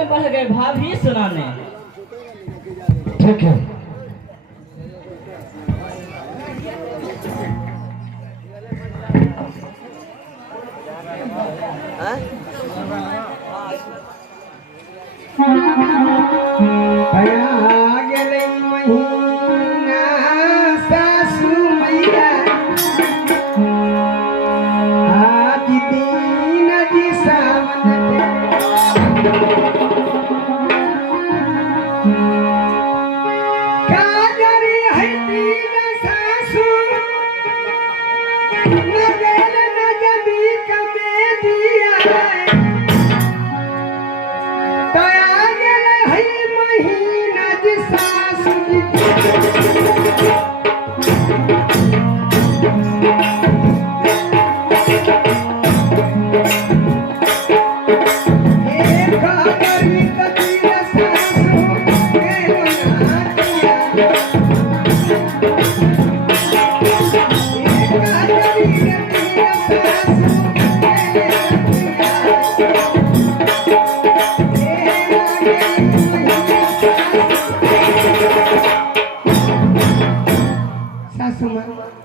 में बढ़ गए भाभी सुनाने। ठीक है।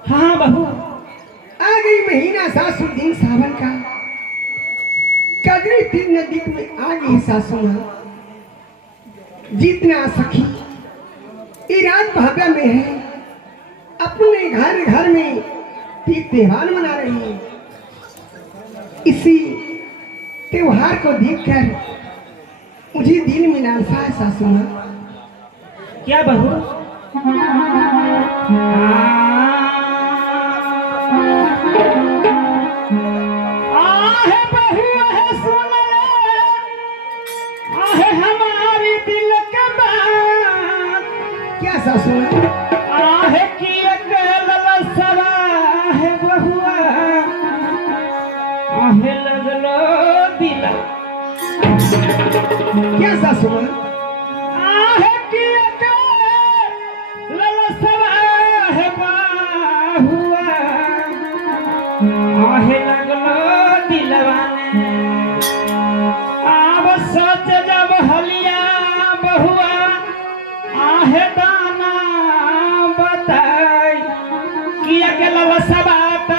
हाँ बहू, आ गई महीना सासू दिन सावन का, कजरी तीन नजदीक में आ गई सासू माँ। जितना सखी ईरान भाव्या में है, अपने घर घर में तीज त्योहार मना रही है। इसी त्योहार को देखकर मुझे दिल में लालसा है सासू माँ। क्या बहू? क्या सासू माँ? आहे की अकेला सवा है बहुआ, आहे लगलो दिला। क्या सासू माँ? आहे की अकेला सवा है बहुआ, आहे लगलो दिलवाने। अब सोच जब हलिया बहुआ, आहे दाना बताई कि अकेला सबात।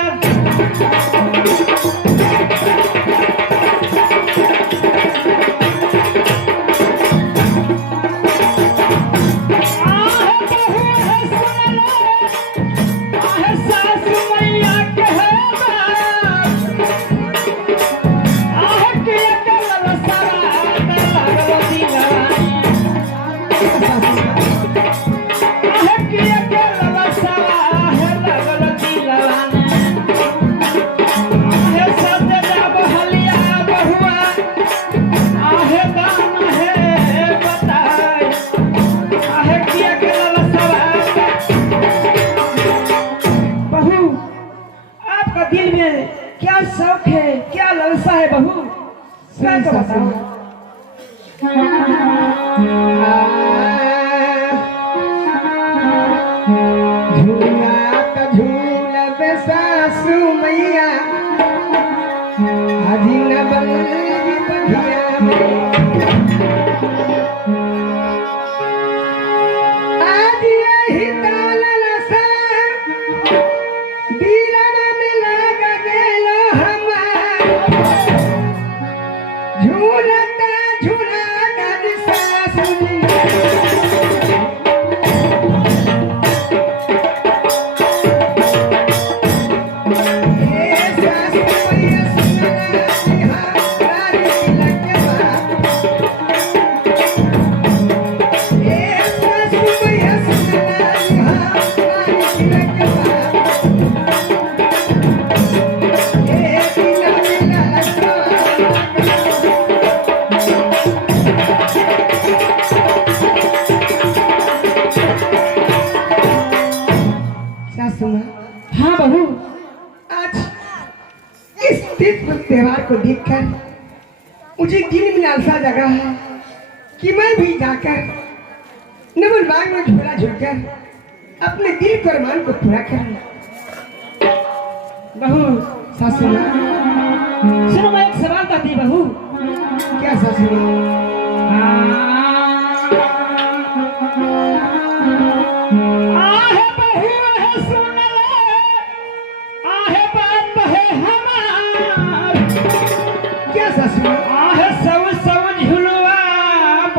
दिल में क्या शौक है, क्या लालसा है बहू? मैं तो बताऊं। झूला का झूला बे सासू मैया, आधी न बल्ली बधिया में। आज यही ताला सा दीवाना में लग गेलो हमार, झूलता झूलता सासू हाँ बहू, आज इस तीज त्योहार को देखकर मुझे दिल में लालसा जगा है कि मैं भी जाकर नमन बाग में झूला झूलकर अपने दिल के अरमान को पूरा करूं। बहू सासू माँ, सुनो, मैं एक सवाल करती बहू। क्या सासू माँ?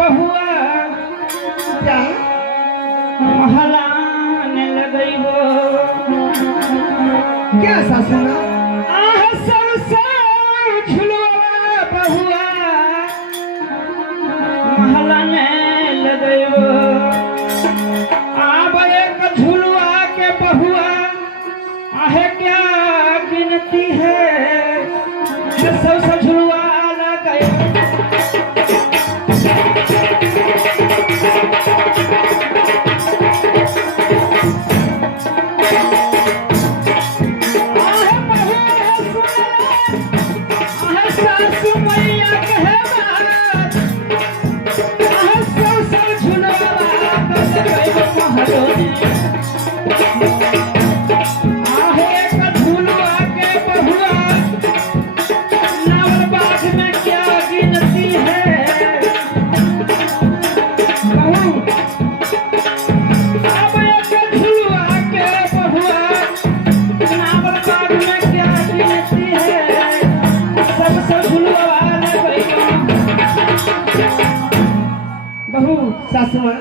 बहुआ क्या महलान लगैबो क्या सासू माँ आह सबसे झुलवा बहुआ महलान लगैबो आब एक झुलवा के बहुआ आहे क्या गिनती है सबसे झुलवा लगैबो सासू माँ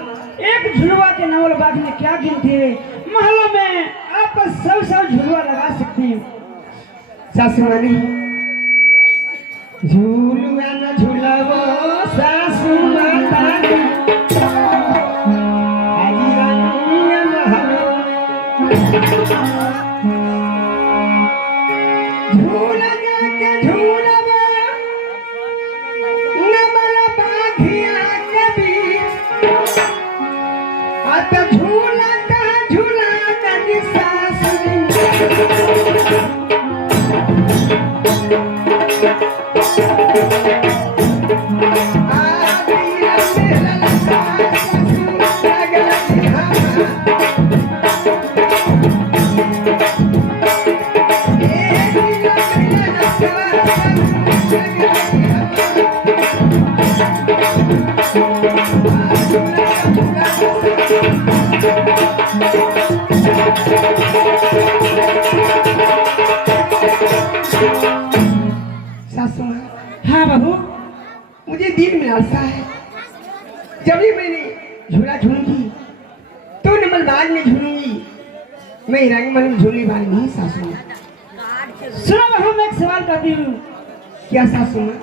एक झुलवा के नावल बाग में क्या गिनती है महलों में आप सब झुलवा लगा सकते हैं सासू माँ ने झूलवा न झूलवो सासू माता झूला के झूलवा नमल बाधिया के बीच आता झूला का सासू सासू माँ हाँ बाबू मुझे दिल में लालसा है जब भी मैंने झूला झूलूंगी तो नमल बाग में झूलूंगी मैं रंगमल में झूलने वाली नहीं सासू माँ सुनो बाबू मैं एक सवाल करती हूँ क्या सासू माँ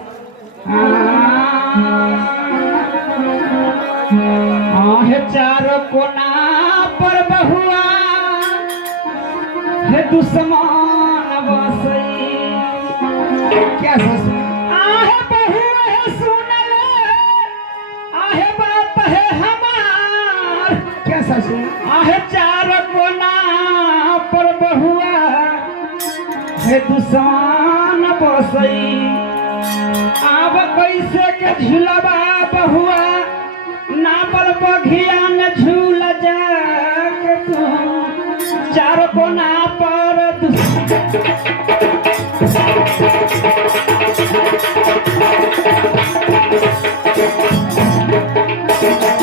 है चारों कोना पर बहुआ है दुश्मन बसई क्या सासू माँ आहे बहुआ है सुनले आहे बात है हमार क्या सासू माँ आहे चारों कोना पर बहुआ है दुश्मन बसई आब कैसे के झुलवा बहुआ नापल बघिया न झूल जा के तू चार कोना पर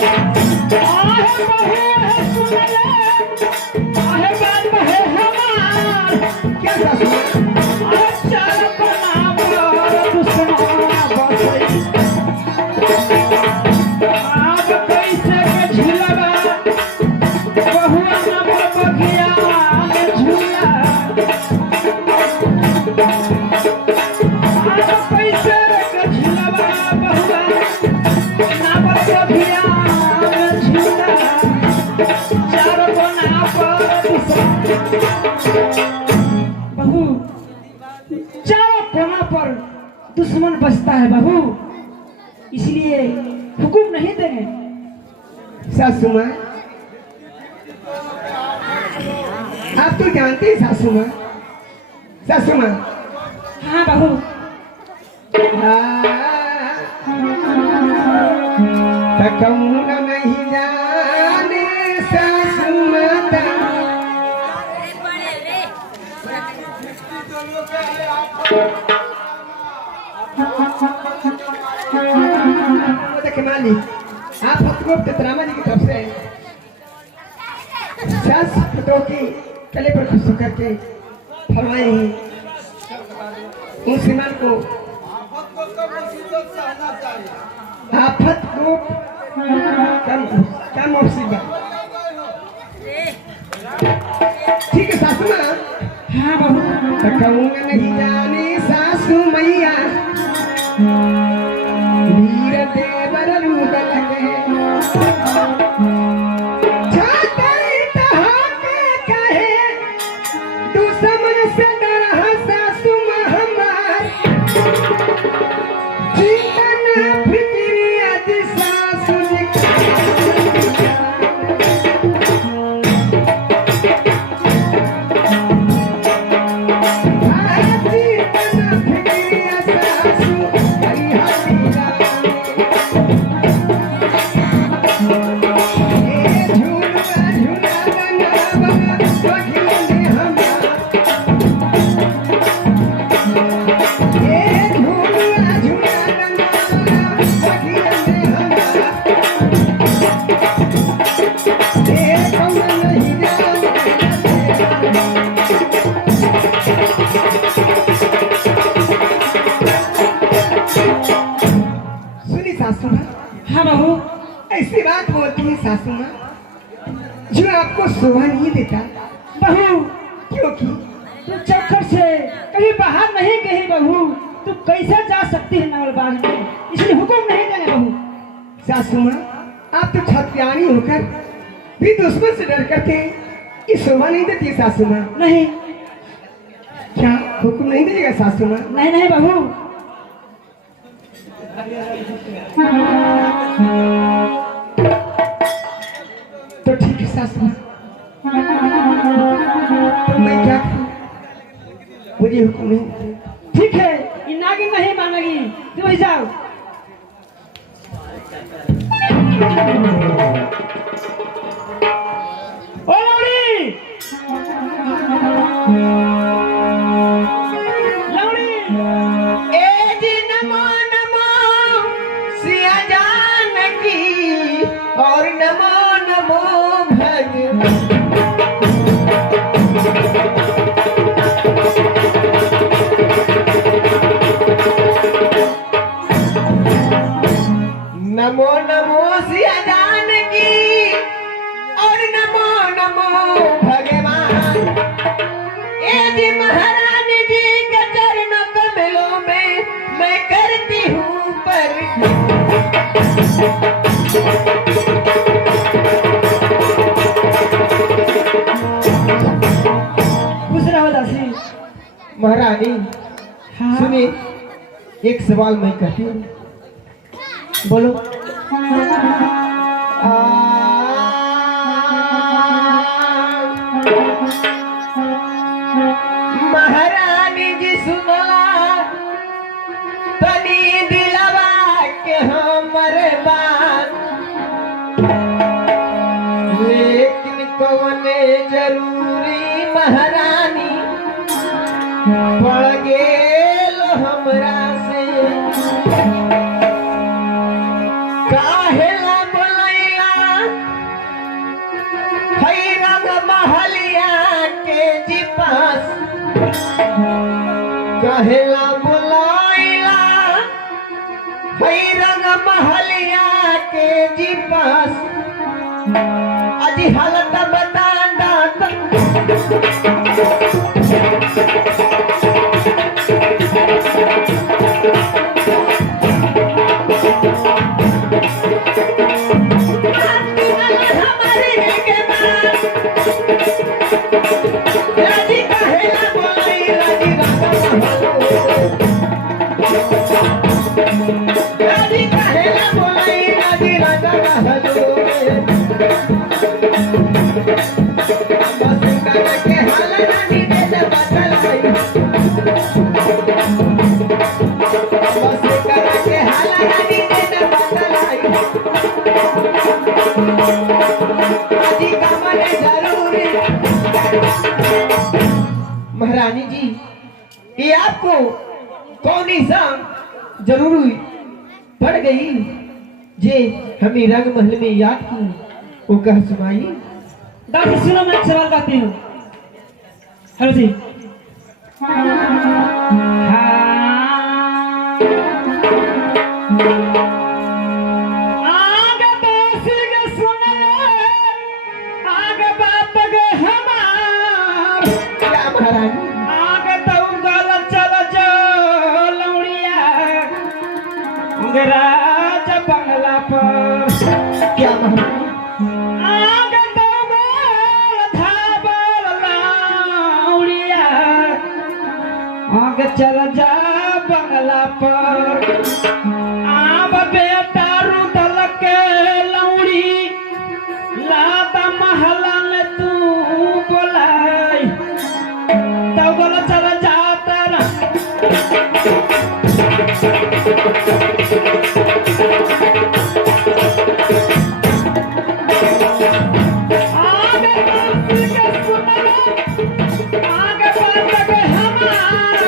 आहे बहुआ है सुनले आहे बात है हमार क्या सासू माँ आहे चार कोना पर दुश्मन बसई आब कैसे के झुलवा बहुआ नापल बघिया न झूला आब कैसे के झुलवा बहुआ नापल बघिया न झूला चार कोना पर बहू चारों कोना पर दुश्मन बसता है बहू इसलिए हुकुम नहीं देंगे सासू माँ आप तो जानते हैं सासू माँ हाँ बहू कौन नहीं जाने सासू माता देखिए मालिक आप हस्तगुप्त रामा जी की तरफ से सास पुतों की कले पर खुश होकर के फरमाए हैं उन श्रीमान को आफत को क्या मुसीबत। ठीक है सासू माँ। हाँ बहू। कहूँगा नहीं जाने सासू मैया वीर देवर रूप लगे छाते तहाके कहे दुश्मन से डरा सासू माँ हमार जीतना फिक्री आज सासू हाँ बहू। ऐसी बात बोलती है सासू माँ जो आपको शोभा नहीं देता। बहू क्योंकि तू चक्कर से कहीं बाहर नहीं गई बहू, तू कैसे जा सकती है नवलबाग में, इसलिए हुक्म नहीं देंगे बहू। सासू माँ आप तो छत्यानी होकर भी दुश्मन से डर करके ये शोभा नहीं देती है सासू माँ। नहीं क्या हुक्म नहीं देगा सासू माँ? नहीं नहीं बहू। तो ठीक है सासू माँ, तो मैं क्या करूं? मुझे हुक्म नहीं। ठीक है, ये नागिन नहीं मानेगी, तुम ही जाओ। ओ लौड़ी, लौड़ी, ए जी नमो नमो सिया जानकी और नमो नमो भगवान। नमो नमो सिया जानकी और नमो नमो भगवान। ए जी महारानी जी के चरण कमलों में मैं करती हूँ पर खुश रहो दासी। महारानी हाँ। सुनिए, एक सवाल मैं कहती हूँ, बोलो। महारानी जी सुनला तनी दिलवा के हमरे बात, लेकिन कौने जरूरी महारानी पड़ गेल हमरा से। काहेला बोलैला हई रंग महलिया के जी पास, काहेला बोलैला हई रंग महलिया के जी पास। अजी हालत बता महारानी जी, ये आपको कौन सा जरूरी पड़ गई जे हमें रंग महल में याद की, वो कह सुनाइए। दादी सुनो, मैं एक सवाल करती हूँ। हेलो जी। हाँ राज बंगला पर क्या महारानी? आग दौड़ल धावल लाउड़िया आग चल जा बंगला पर आब बेटा रुदल के लौड़ी लाता महला में तू बोलाई दौड़ल चल जाता आगे तुलसी के सुनलो आगे बात के हमार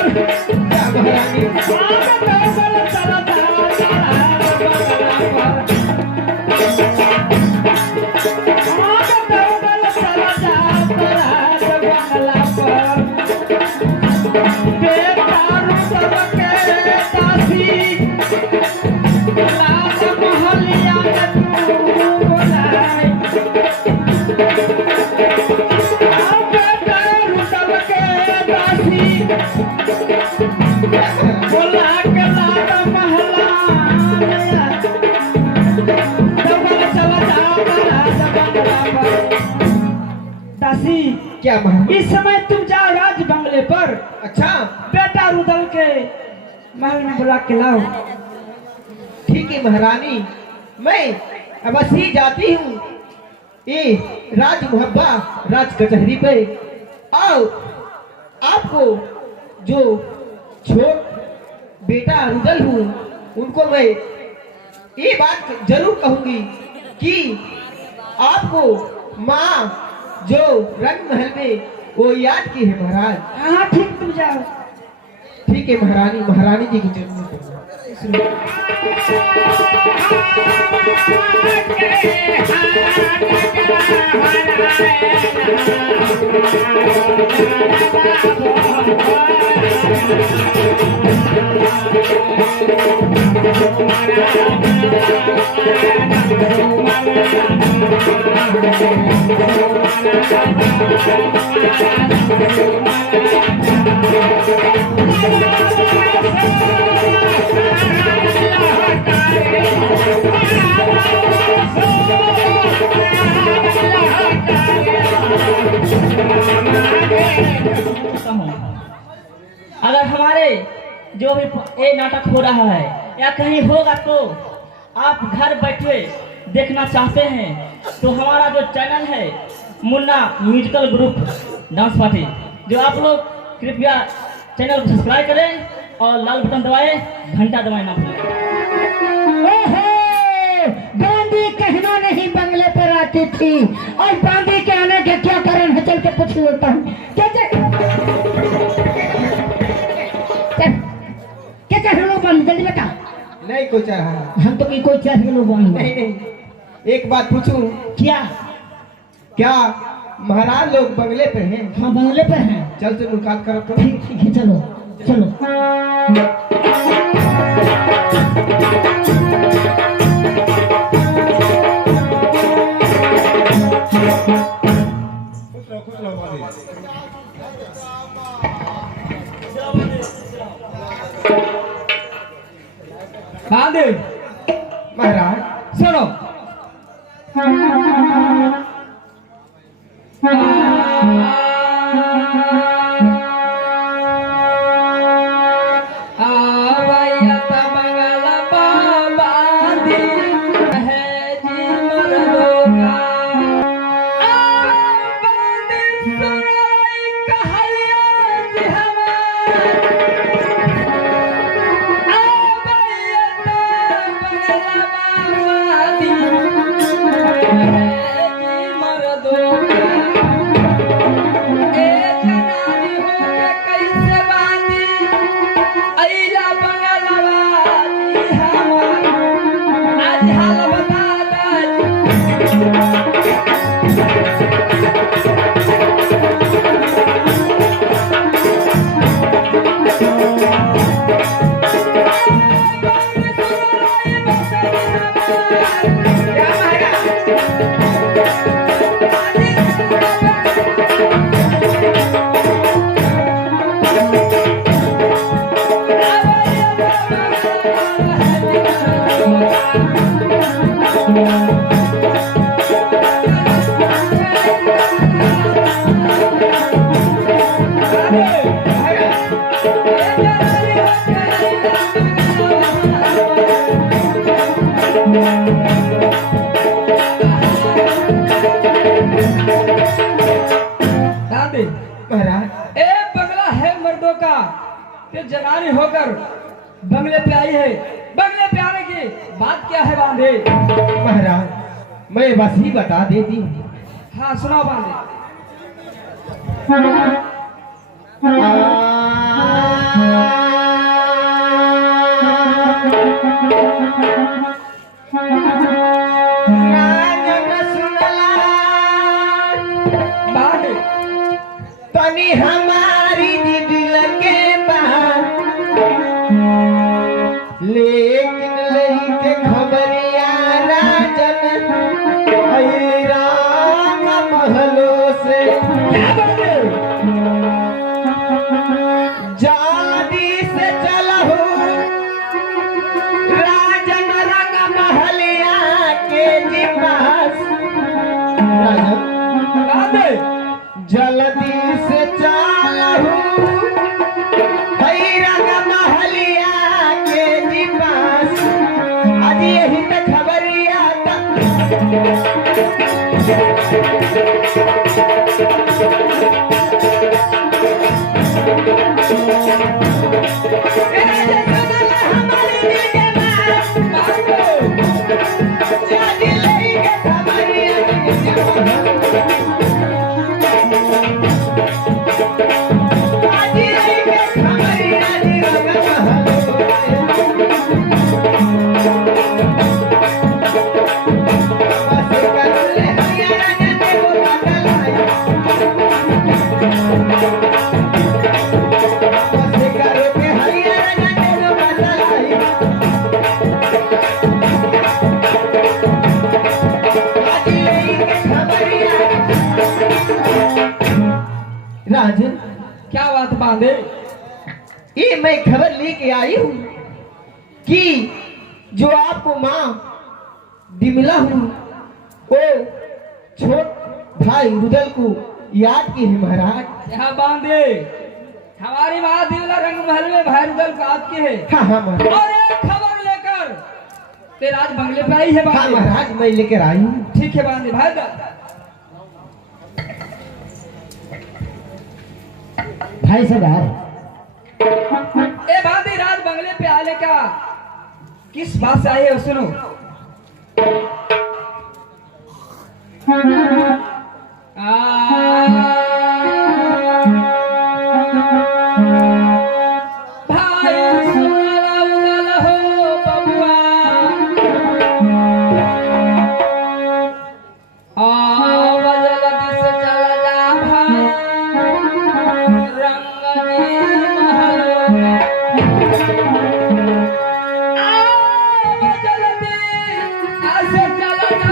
क्या महारानी? आगे दौड़ल चल जा बंगला पर आगे दौड़ल चल जा बंगला पर बेटा रुदल के दासी लाल महलिया में तू बोलाई बेटा रुदल के दासी बोला के लाल महला दौड़ल चला जा राज बंगला पर दासी क्या महारानी? इस समय तुम जाओ राज बंगले पर अच्छा बेटा रुदल के महल में बुला के लाओ ठीक है महारानी, मैं अवश्य ही जाती हूँ ये राज मुहब्बा राज कचहरी पे। और आपको जो छोट बेटा रुदल हूँ उनको मैं ये बात जरूर कहूंगी कि आपको माँ जो रंग महल में वो याद की है महाराज। हाँ ठीक तुम जाओ ठीक है महारानी, महारानी जी की जरूरत है। अगर हमारे जो भी ये नाटक हो रहा है या कहीं होगा तो आप घर बैठे देखना चाहते हैं तो हमारा जो चैनल है Munna musical group dance party, जो आप लोग कृपया चैनल को सब्सक्राइब करें और लाल बटन दबाएं, घंटा दबाएं ना भूलें। बांदी कहना नहीं बंगले पर आती थी और बांदी के आने के क्या कारण है चल के पूछ लेता हूँ। क्या चाह रहे लोग बांध जल्दी बता। नहीं कोई चाह रहा। हम तो कोई चाह रहे लोग बांध। नहीं नहीं, एक बात पूछूं, क्या? क्या महाराज लोग बंगले पे हैं? हाँ बंगले पे हैं। चल से मुलाकात करो तो। ठीक ठीक है चलो चलो। महादेव महाराज सुनो, छोड़कर बंगले पे आई है। बंगले पे आने की बात क्या है बांधे? महाराज मैं बस ही बता देती हूँ। हाँ सुनाओ बांधे। बांधे तनी हमारी दिल के बात लेकिन लेके खबरिया राजन आई राम महलों से जल्दी से चलहु राजन रंग महलिया के जी पास। राजन बांधे जल्दी से चलहु रंग महलिया के जी पास। आज यही तक खबरिया राजन क्या बात बांधे? ये मैं खबर लेके आई हूँ कि जो आपको माँ दिमिला हूँ वो छोट भाई रुदल को याद की है महाराज। यहाँ बांधे हमारी माँ दिवला रंग महल में भाई रुदल का याद की है। हाँ हाँ महाराज। और एक खबर लेकर तेरा आज बंगले पे आई है हाँ बांधे। महाराज मैं लेकर आई हूँ। ठीक है बांधे भाई भाई सरदार ए बांधे राज बंगले पे आने का किस बात से आए हो सुनो। भाई सुनला उदल हो बबुआ आवाज से चला जा भाई रंगनी महलों में आवाज से चला जा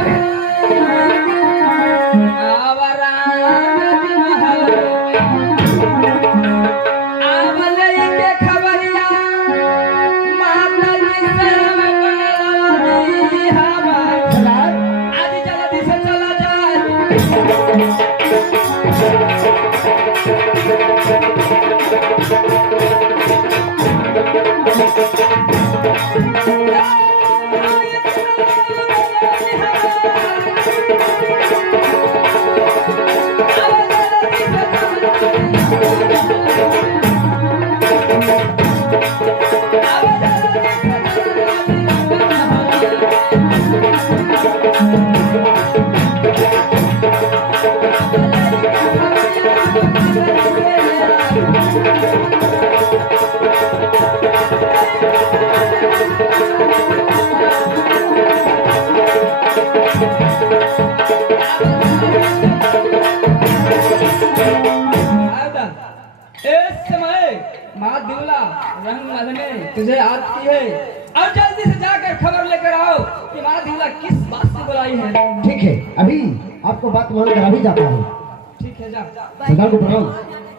आवारानी महलों में आवले के खबरिया माता जी से मंगलवादी हवा आज जल्दी से चला जाए। इस समय माँ दिवला रंग महल में तुझे याद की है और जल्दी से जाकर खबर लेकर आओ कि माँ दिवला किस बात से बुलाई है। ठीक है अभी आपको बात मान कर अभी जाता हूँ। ठीक है जा सरदार को प्रणाम।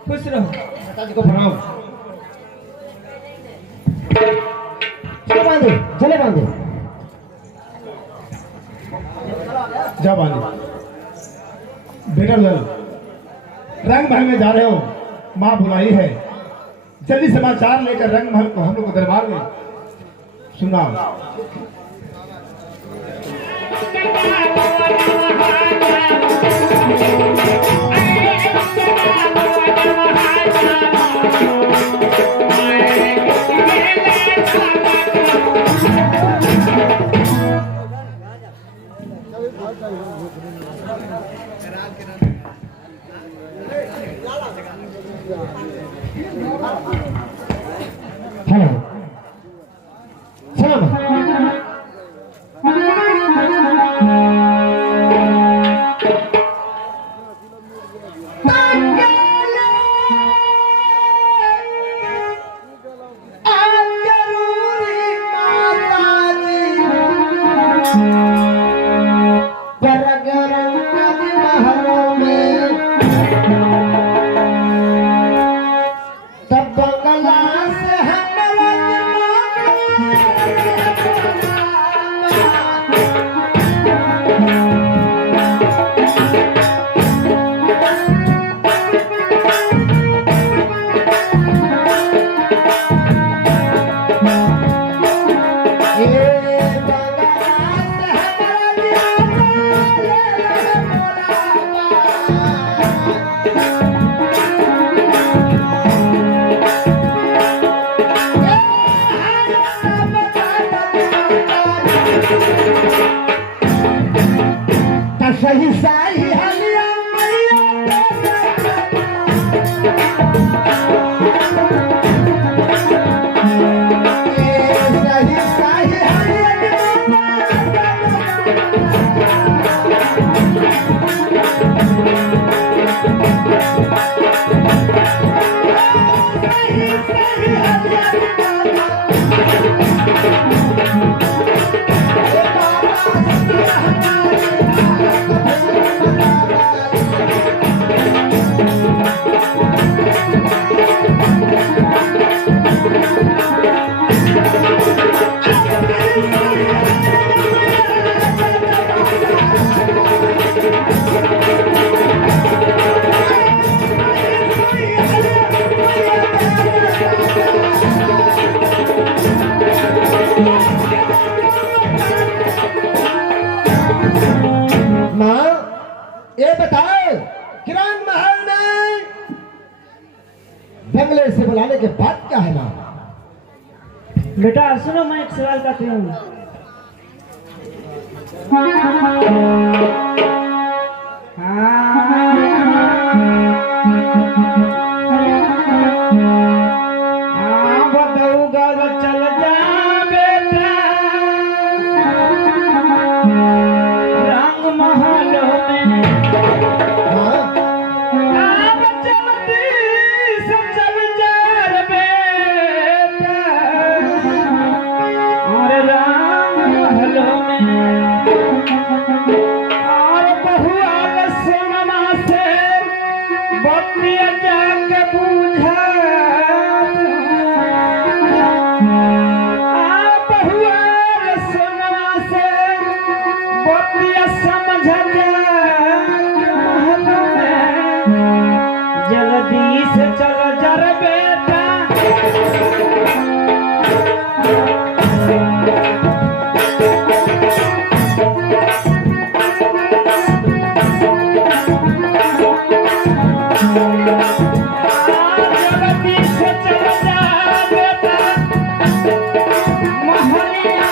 खुश रहो। माता जी को प्रणाम। चलो बांधे चले बांधे जा बाली बेटा लल रंग महल में जा रहे हो। माँ बुलाई है जल्दी समाचार लेकर रंग महल को हम लोग को दरबार में सुनाओ। Yeah. हेलो सलाम सही सही हलिया सही सही माँ ये बताओ किरण महल में बंगले से बुलाने के बाद क्या है माँ? बेटा सुनो, मैं एक सवाल करती हूँ। चल जा बेटा रंग महलों में, आप चलती से चल जा रे बेटा और रंग महलों में, और बहुआ सोनमा से बतिया जाके बूझा, जल्दी से चलो जर बेटा जल्दी से चलो जा बेटा महलिया,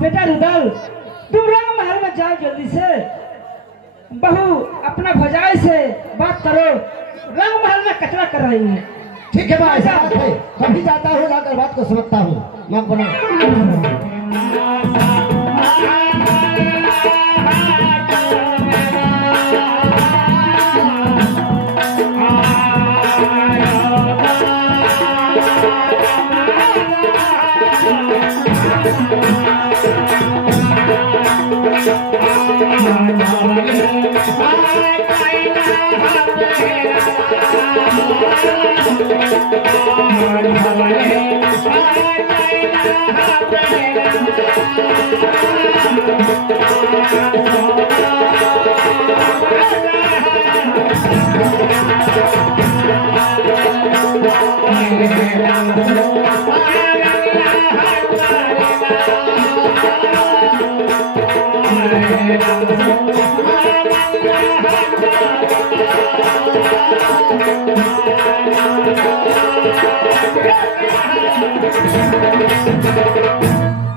बेटा रुदल तुम रंग महल में जाओ जल्दी से, बहू अपना भजाई से बात करो, रंग महल में कचरा कर रही है। ठीक है माँ, ऐसा बात है, कभी जाता हूँ जाकर बात को समझता हूँ। माँ बना Thank you.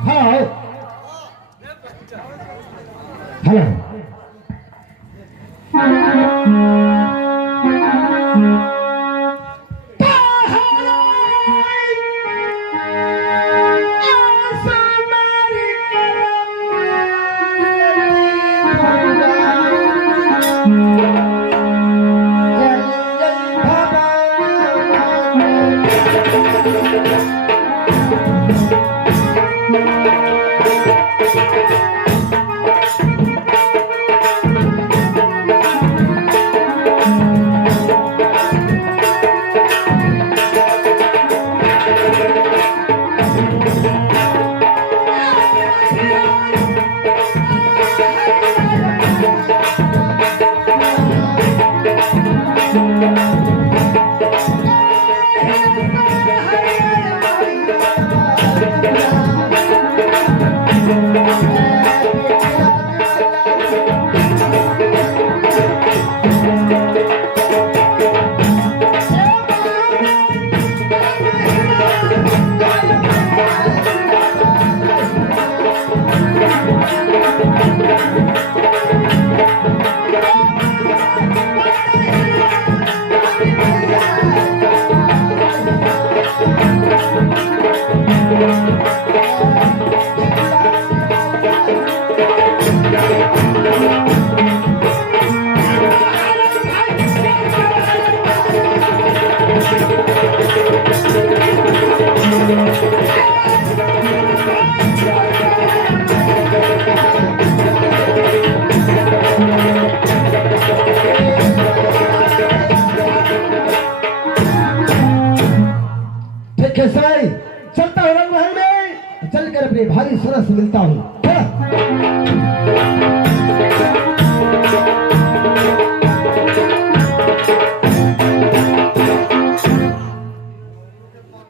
हाँ हेलो चलता हूँ रंग महल में, चलकर अपने भाई सरस मिलता हूँ।